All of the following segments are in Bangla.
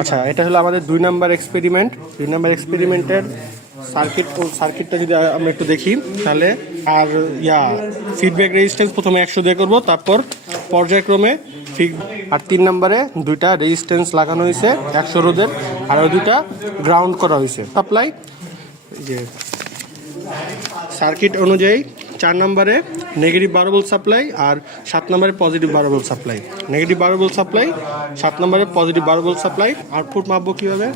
আচ্ছা, এটা হলো আমাদের 2 নাম্বার এক্সপেরিমেন্ট। 2 নাম্বার এক্সপেরিমেন্টের সার্কিটটা যদি আমরা একটু দেখি তাহলে, আর ফিডব্যাক রেজিস্ট্যান্স প্রথমে 100 দিয়ে করবো, তারপর পর্যায়ক্রমে আর 3 নম্বরে 2টা রেজিস্ট্যান্স লাগানো হয়েছে 100 রোধের, আর ওই 2টা গ্রাউন্ড করা হয়েছে। সাপ্লাই যে সার্কিট অনুযায়ী 4 নম্বরে নেগেটিভ 12 ভোল্ট সাপ্লাই আর 7 নম্বরে positive 12 volt supply. Negative 12 volt supply, 7 নম্বরে পজিটিভ 12 ভোল্ট সাপ্লাই। আউটপুট মাপবো কীভাবে?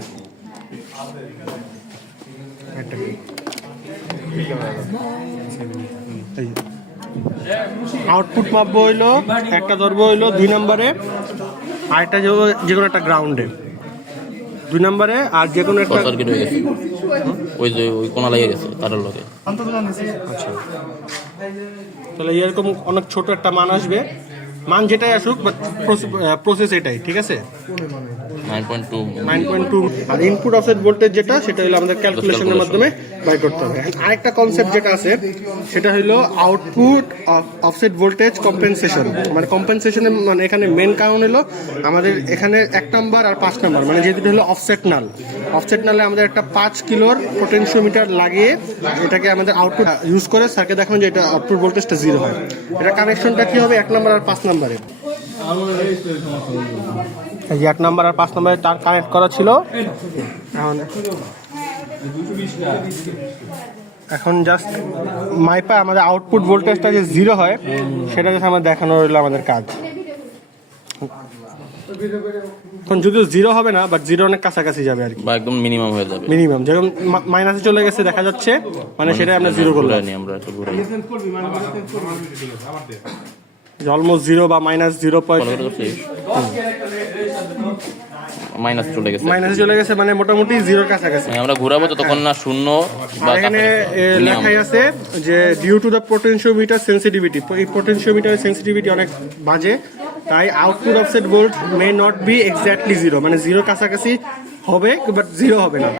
আউটপুট মাপবো হইলো, একটা ধরবো হইলো 2 নম্বরে, আর একটা যে কোনো একটা গ্রাউন্ডে 2 নম্বরে, আর যে কোনো একটা সার্কিট হয়ে গেছে, ওই যে ওই কোণা লেগে গেছে তারের লগে। আচ্ছা, তাহলে এরকম অনেক ছোট একটা মান আসবে, মান যেটাই আসুক, বাট প্রসেস এটাই, ঠিক আছে? 9.2। আর ইনপুট অফসেট ভোল্টেজ যেটা, সেটা হলো আমাদের ক্যালকুলেশনের মাধ্যমে বাই করতে হবে। আরেকটা কনসেপ্ট যেটা আছে সেটা হলো আউটপুট অফসেট ভোল্টেজ কম্পেনসেশন। মানে কম্পেনসেশনের মানে এখানে মেন কারণ হলো আমাদের এখানে 1 নাম্বার আর 5 নাম্বার, মানে যেটা হলো অফসেট নাল। অফসেট নালে আমাদের একটা 5 কিলোর পোটেনশিওমিটার লাগিয়ে এটাকে আমাদের আউটপুট ইউজ করে স্যারকে দেখানো যে এটা আউটপুট ভোল্টেজটা 0 হয়। এটা কানেকশনটা কি হবে 1 নাম্বার আর 5 নাম্বারে? এই 1 নাম্বার আর 5 নাম্বারে তার কানেক্ট করা ছিল। এখন জাস্ট মাইপা আমাদের আউটপুট ভোল্টেজটা যে 0 হয় সেটা জাস্ট আমার দেখানো হলো আমাদের কাজ। এখন যদিও 0 হবে না, বাট 0 অনেক কাছাকাছি যাবে আর কি, বা একদম মিনিমাম হয়ে যাবে। মিনিমাম যেরকম মাইনাসে চলে গেছে দেখা যাচ্ছে, মানে সেটা আমরা 0 করলাম। আমরা একটু ঘুরাই, অলমোস্ট 0 বা -0 মাইনাস চলে গেছে, মাইনাসে চলে গেছে, মানে মোটামুটি 0 কাছাকাছি। আমরা ঘুরাবো ততক্ষণ না শূন্য বা এখানে লেখাই আছে যে due to the potentiometer sensitivity, এই পোটেনশিওমিটারের সেন্সিটিভিটি অনেক বাজে, তাই output offset volt may not be exactly 0, মানে 0 কাছাকাছি হবে বাট 0 হবে না।